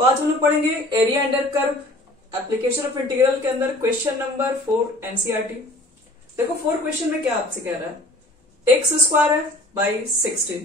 तो आज हम लोग पढ़ेंगे area under curve application of integral के अंदर क्वेश्चन नंबर 4 एनसीईआरटी। देखो 4 क्वेश्चन में क्या आपसे कह रहा है, एक्स स्क्वायर है by 16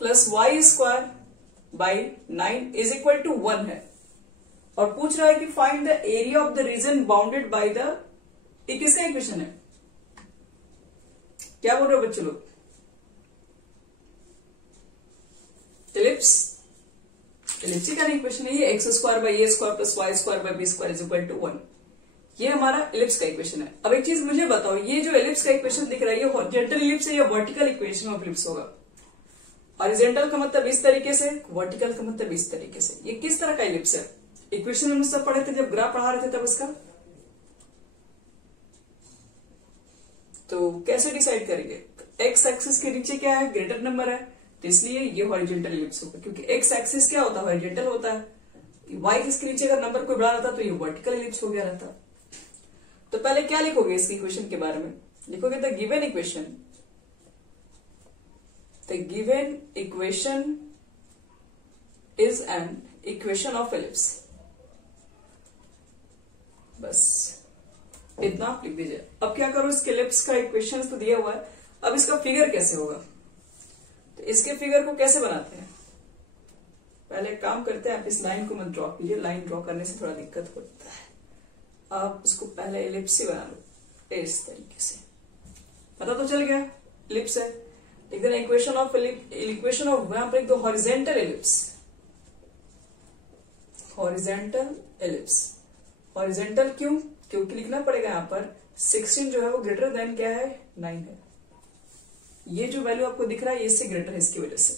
plus Y square by 9 is equal to 1 है और पूछ रहा है कि find the area of the region bounded by the, ये किसका इक्वेशन है? क्या बोल रहे हो बच्चे लोग? एलिप्स का इक्वेशन है ये, X square by A square plus Y square by B square is equal to 1। ये हमारा एलिप्स का इक्वेशन है। अब एक चीज मुझे बताओ, ये जो एलिप्स का इक्वेशन दिख रहा है ये हॉरिजॉन्टल एलिप्स है या वर्टिकल इक्वेशन ऑफ एलिप्स होगा? हॉरिजॉन्टल का मतलब इस तरीके से, वर्टिकल का मतलब इस तरीके से। ये किस तरह का एलिप्स है? इक्वेशन हम सब पढ़े थे जब ग्राफ पढ़ा रहे थे तब उसका, तो कैसे डिसाइड करेंगे? एक्स एक्सिस के नीचे क्या है? ग्रेटर नंबर है, तो इसलिए ये हॉरिजॉन्टल एलिप्स होगा, क्योंकि एक्स एक्सिस क्या होता है? हॉरिजॉन्टल होता है। वाई एक्सिस के नीचे अगर नंबर कोई बड़ा रहता तो ये वर्टिकल एलिप्स हो गया रहता। तो पहले क्या लिखोगे इसकी इक्वेशन के बारे में? लिखोगे the given equation, the given equation is an equation of ellipse. बस इतना आप लिख दीजिए। अब क्या करो, इसके एलिप्स का इक्वेशन तो दिया हुआ है, अब इसका फिगर कैसे होगा? तो इसके फिगर को कैसे बनाते हैं? पहले काम करते हैं, आप इस लाइन को मत ड्रॉ कीजिए, लाइन ड्रॉ करने से थोड़ा दिक्कत होता है। आप इसको पहले एलिप्स ही बना लो इस तरीके से, पता तो चल गया एलिप्स है। लिख देना इक्वेशन ऑफ यहां पर लिख दो horizontal ellipse, horizontal ellipse. Horizontal क्यों? क्योंकि लिखना पड़ेगा यहां पर 16 जो है वो ग्रेटर देन क्या है? 9 है। ये जो वैल्यू आपको दिख रहा है इससे ग्रेटर है, इसकी वजह से।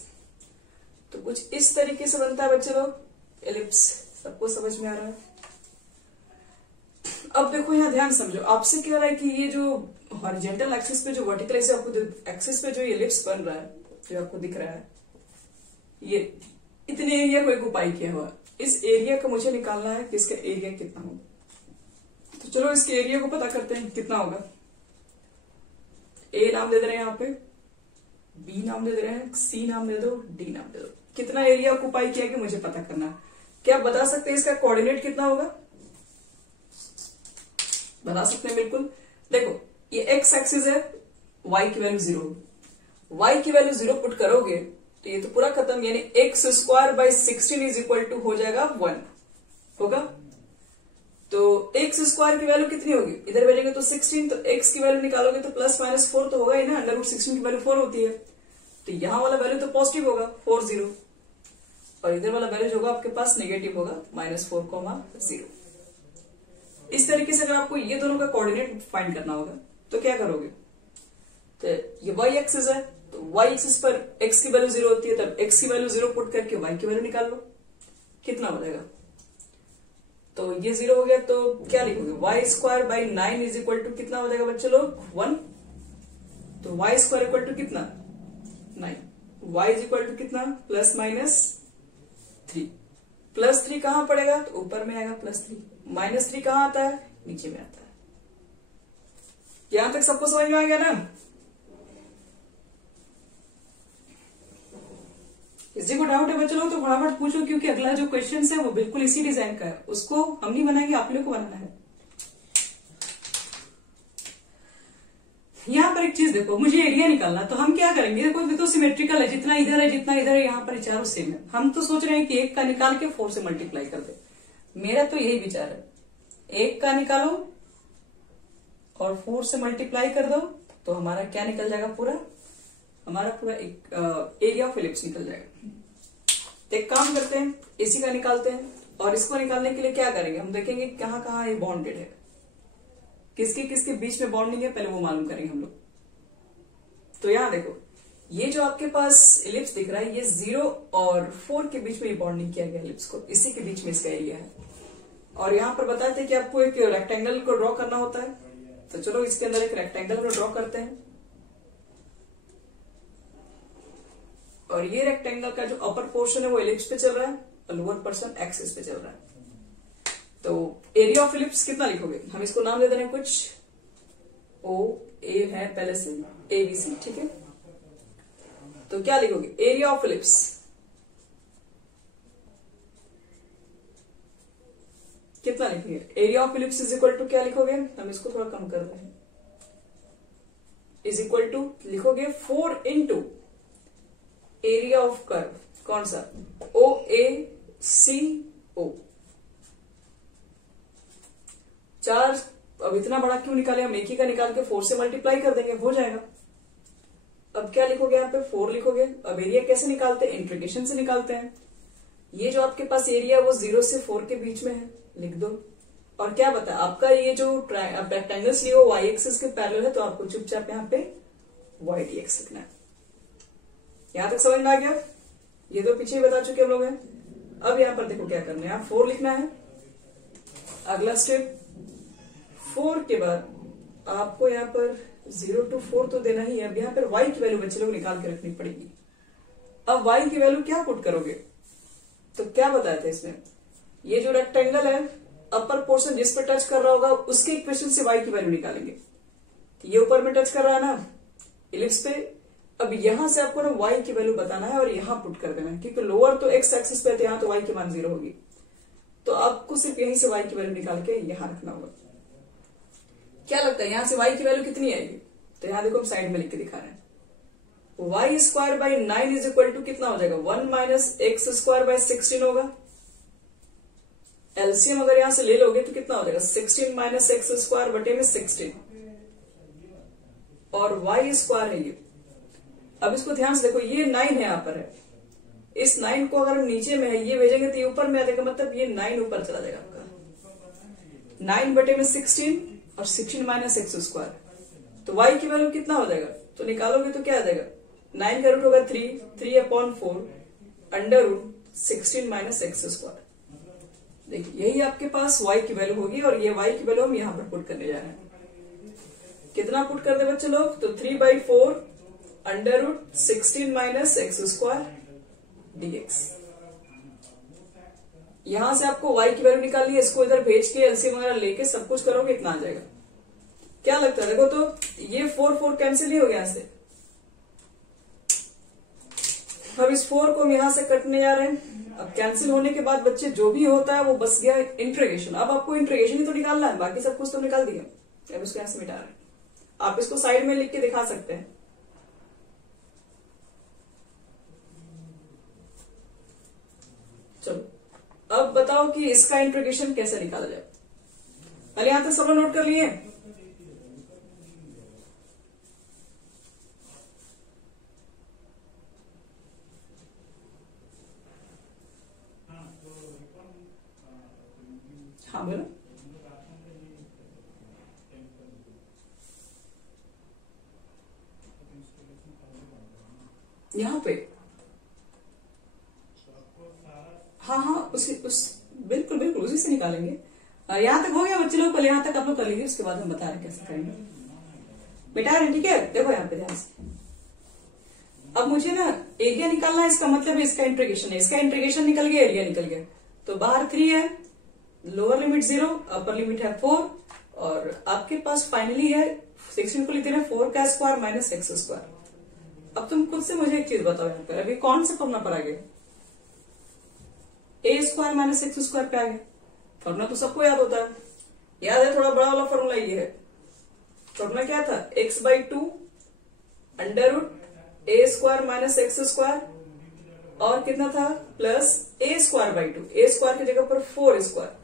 तो कुछ इस तरीके से बनता है बच्चे लोग एलिप्स। सबको समझ में आ रहा है? अब देखो यहाँ ध्यान समझो, आपसे कह रहा है कि ये जो हॉरिजॉन्टल एक्सिस पे जो वर्टिकल एक्सिस पे जो ये एलिप्स बन रहा है, जो आपको दिख रहा है, ये इतने एरिया को एक उपाय किया हुआ, इस एरिया को मुझे निकालना है कि इसका एरिया कितना होगा। तो चलो इसके एरिया को पता करते हैं कितना होगा। ए नाम दे दे रहे हैं यहाँ पे, बी नाम दे दे रहे हैं, सी नाम दे दो, डी नाम दे दो। कितना एरिया ऑक्यूपाई किया कि मुझे पता करना है। क्या आप बता सकते हैं इसका कोऑर्डिनेट कितना होगा? बता सकते हैं बिल्कुल। देखो ये एक्स एक्सिस है, वाई की वैल्यू 0, वाई की वैल्यू 0 पुट करोगे तो ये तो पूरा खत्म, यानी x square by 16 is equal to हो जाएगा 1 होगा। तो एक्स स्क्वायर की वैल्यू कितनी होगी? इधर भेजेंगे तो 16, तो एक्स की वैल्यू निकालोगे तो प्लस माइनस 4 तो होगा ही ना, अंडर रूट 16 की वैल्यू 4 होती है, तो यहां वाला वैल्यू तो पॉजिटिव होगा 40, और इधर वाला वैल्यू जो होगा आपके पास नेगेटिव होगा -4,0। इस तरीके से अगर आपको ये दोनों का कोऑर्डिनेट फाइंड करना होगा तो क्या करोगे? तो ये वाई एक्सिस है, तो वाई एक्सिस पर एक्स की वैल्यू 0 होती है, तब एक्स की वैल्यू 0 पुट करके वाई की वैल्यू निकाल लो, कितना हो जाएगा? तो ये 0 हो गया, तो क्या लिखोगे? Y square by 9 is equal to कितना हो जाएगा बच्चे लोग? 1। तो वाई स्क्वायर इक्वल टू कितना? 9। वाई इज इक्वल टू कितना? +3। +3 कहां पड़ेगा? तो ऊपर में आएगा +3। -3 कहां आता है? नीचे में आता है। यहां तक सबको समझ में आ गया ना? किसी को डाउट है बच्चे लोग तो फटाफट पूछो, क्योंकि अगला जो क्वेश्चन है वो बिल्कुल इसी डिजाइन का है, उसको हम नहीं बनाएंगे, आप लोग को बनाना है। यहाँ पर एक चीज देखो, मुझे एरिया निकालना, तो हम क्या करेंगे? देखो ये तो सिमेट्रिकल है, जितना इधर है जितना इधर है, यहाँ पर चारों सेम है। हम तो सोच रहे हैं कि 1 का निकाल के 4 से मल्टीप्लाई कर दे। मेरा तो यही विचार है, 1 का निकालो और 4 से मल्टीप्लाई कर दो, तो हमारा क्या निकल जाएगा? हमारा पूरा एक एरिया ऑफ एलिप्स निकल जाएगा। तो एक काम करते हैं, इसी का निकालते हैं, और इसको निकालने के लिए क्या करेंगे? हम देखेंगे कहां कहां ये बाउंडेड है, किसके किसके बीच में बाउंडिंग है, पहले वो मालूम करेंगे हम लोग। तो यहां देखो, ये जो आपके पास एलिप्स दिख रहा है, ये 0 और 4 के बीच में ये बाउंडिंग किया गया एलिप्स को, इसी के बीच में इसका एरिया है। और यहां पर बताते हैं कि आपको एक रेक्टेंगल को ड्रॉ करना होता है, तो चलो इसके अंदर एक रेक्टेंगल को ड्रॉ करते हैं। और ये रेक्टेंगल का जो अपर पोर्शन है वो एलिप्स पे चल रहा है और लोअर पोर्शन एक्सिस पे चल रहा है। तो एरिया ऑफ एलिप्स कितना लिखोगे? हम इसको नाम दे दे रहे हैं कुछ, ओ ए है पहले से, ABC, ठीक है। तो क्या लिखोगे? एरिया ऑफ एलिप्स कितना लिखेंगे, area of ellipse is equal to क्या लिखोगे, हम इसको थोड़ा कम कर दें, इज इक्वल टू लिखोगे 4 इंटू एरिया ऑफ कर्व, कौन सा, ओ ए सी ओ। 4, अब इतना बड़ा क्यों निकाले, हम एक ही का निकाल के 4 से मल्टीप्लाई कर देंगे, हो जाएगा। अब क्या लिखोगे यहाँ पे, 4 लिखोगे। अब एरिया कैसे निकालते हैं, इंटीग्रेशन से निकालते हैं। ये जो आपके पास एरिया वो 0 से 4 के बीच में है, लिख दो। और क्या बता, आपका ये जो रेक्टेंगल्स लिए वो वाई एक्सिस के पैरेलल है, तो आपको चुपचाप यहाँ पे वाई डी एक्स लिखना है। यहां तक समझ में आ गया, ये तो पीछे ही बता चुके हम लोग हैं। अब यहाँ पर देखो क्या करना है, यहाँ 4 लिखना है। अगला स्टेप, 4 के बाद आपको यहाँ पर 0 to 4 तो देना ही है। अब यहाँ पर y की वैल्यू बच्चे लोग निकाल के रखनी पड़ेगी। अब y की वैल्यू क्या पुट करोगे, तो क्या बताए थे इसमें, ये जो रेक्टेंगल है अपर पोर्शन जिस पर टच कर रहा होगा उसके इक्वेशन से y की वैल्यू निकालेंगे। ये ऊपर में टच कर रहा है ना इलिप्स पे, अब यहां से आपको ना y की वैल्यू बताना है और यहां पुट कर देना है, क्योंकि लोअर तो x एक्सिस पे है, यहां तो y की मान 0 होगी, तो आपको सिर्फ यहीं से y की वैल्यू निकाल के यहां रखना होगा। क्या लगता है यहां से y की वैल्यू कितनी आएगी, तो यहां देखो हम साइड में लिख के दिखा रहे हैं, y square by 9 is equal to कितना हो जाएगा, 1 माइनस एक्स स्क्वायर बाई 16 होगा। एलसीएम अगर यहां से ले लोगे तो कितना हो जाएगा, 16 माइनस एक्स स्क्वायर बटे में 16 और वाई स्क्वायर है ये। अब इसको ध्यान से देखो, ये 9 है यहाँ पर है, इस 9 को अगर हम नीचे में है ये भेजेंगे तो ये ऊपर में आ जाएगा, मतलब ये 9 ऊपर चला जाएगा आपका, 9 बटे में 16 और 16 माइनस एक्स स्क्वायर, तो y की वैल्यू कितना हो जाएगा, तो निकालोगे तो क्या आ जाएगा, 9 का रूट होगा 3/4 under root 16 minus x square. देखिए यही आपके पास y की वैल्यू होगी और ये y की वैल्यू हम यहां पर पुट करने जा रहे हैं। कितना पुट कर दे बच्चे लोग, तो 3/4 under root 16 minus x square dx। यहां से आपको y की वैल्यू निकालनी है, इसको इधर भेज के एलसीएम वगैरह लेके सब कुछ करोगे इतना आ जाएगा। क्या लगता है, देखो तो ये 4 कैंसिल ही हो गया यहां से। अब इस 4 को हम यहां से कटने जा रहे हैं। अब कैंसिल होने के बाद बच्चे जो भी होता है वो बस गया इंटीग्रेशन। अब आपको इंटीग्रेशन ही तो निकालना है, बाकी सब कुछ तो निकाल दिया। अब इसको यहां से मिटा रहे हैं, आप इसको साइड में लिख के दिखा सकते हैं। चलो अब बताओ कि इसका इंटीग्रेशन कैसे निकाला जाए। अरे यहां तक सब लोग नोट कर लिए, हाँ बोलो। यहाँ पे हाँ बिल्कुल बिल्कुल उसी से निकालेंगे। यहाँ तक हो गया बच्चे लोग, पहले यहाँ तक आप लोग कर लीजिए, उसके बाद हम बता रहे हैं कैसे करेंगे। बेटा रहे ठीक है, देखो यहाँ पे ध्यान से। अब मुझे ना एरिया निकालना है, इसका मतलब है इसका इंटीग्रेशन है, इसका इंटीग्रेशन निकल गया, एरिया निकल गया, तो बाहर 3 है, लोअर लिमिट 0, अपर लिमिट है 4 और आपके पास फाइनली है 16 को लिख देना 4 का स्क्वायर माइनस एक्स स्क्वायर। अब तुम खुद से मुझे एक चीज बताओ, यहाँ पर अभी कौन सा फॉर्मूला पर आ गया, ए स्क्वायर माइनस एक्स स्क्वायर पे आ गया। फॉर्मूला तो सबको याद होता है, याद है, थोड़ा बड़ा वाला फॉर्मूला ये है। फॉर्मूला क्या था, x/2 अंडर रूट ए स्क्वायर माइनस एक्स स्क्वायर और कितना था plus A square by 2, A square की जगह पर 4 स्क्वायर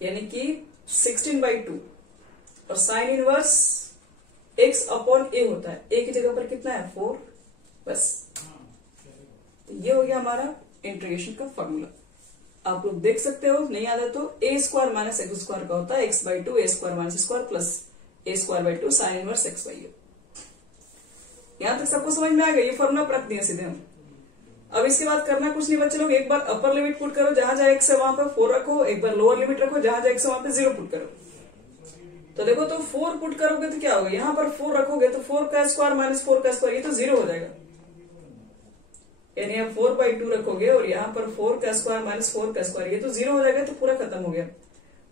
यानी कि 16/2 और साइन इनवर्स x अपॉन ए होता है, ए की जगह पर कितना है 4, बस। तो ये हो गया हमारा इंटीग्रेशन का फॉर्मूला। आप लोग देख सकते हो, नहीं याद है तो ए स्क्वायर माइनस एक्स स्क्वायर का होता है x/2 A square minus square plus A square by 2 sine inverse x/a। यहां तक सबको समझ में आ गया, ये फॉर्मूला रख दिया सीधे हम। अब इसके बाद करना कुछ नहीं बच्चे लोग, एक बार अपर लिमिट पुट करो, जहां जहां x है वहां पर 4 रखो, एक बार लोअर लिमिट रखो, जहां जहां x है वहां पे 0 पुट करो। तो देखो तो 4 पुट करोगे तो क्या होगा, यहां पर 4 रखोगे तो 4 का स्क्वायर माइनस 4 का स्क्वायर, ये तो 0 हो जाएगा, यानी आप 4/2 रखोगे और यहाँ पर 4 का स्क्वायर माइनस 4 का स्क्वायर, ये तो 0 हो जाएगा, तो पूरा खत्म हो गया।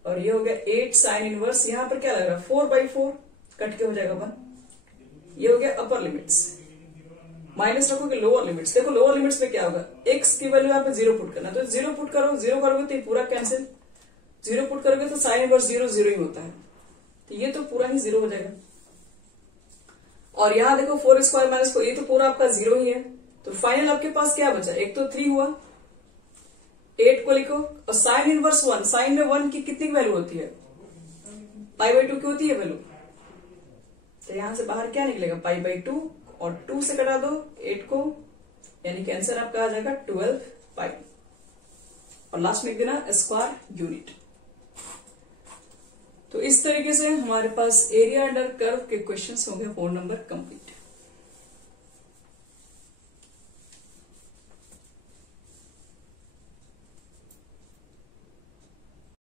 और ये हो गया 8 साइन इनवर्स, यहाँ पर क्या लग रहा है 4/4 कट के हो जाएगा 1। ये हो गया अपर लिमिट्स, माइनस रखोगे लोअर लिमिट्स। देखो लोअर लिमिट्स में क्या होगा, x की वैल्यू यहाँ पे 0 पुट करना, तो 0 पुट करो, 0 करोगे तो ये पूरा कैंसिल, जीरो पुट करोगे तो साइन इनवर्स जीरो जीरो ही होता है, तो ये तो पूरा ही जीरो हो जाएगा। और यहां देखो 4 स्क्वायर माइनस 4, ये तो पूरा आपका जीरो ही है। तो फाइनल आपके पास क्या बचा, एक तो 3 हुआ, 8 को लिखो, और साइन इनवर्स 1, साइन में 1 की कितनी वैल्यू होती है, π/2 की होती है वैल्यू। तो यहां से बाहर क्या निकलेगा, π/2, और 2 से कटा दो 8 को, यानी कि आंसर आपका आ जाएगा 12 पाई, और लास्ट में लिख देना स्क्वायर यूनिट। तो इस तरीके से हमारे पास एरिया अंडर कर्व के क्वेश्चंस हो गए 4 नंबर कंप्लीट।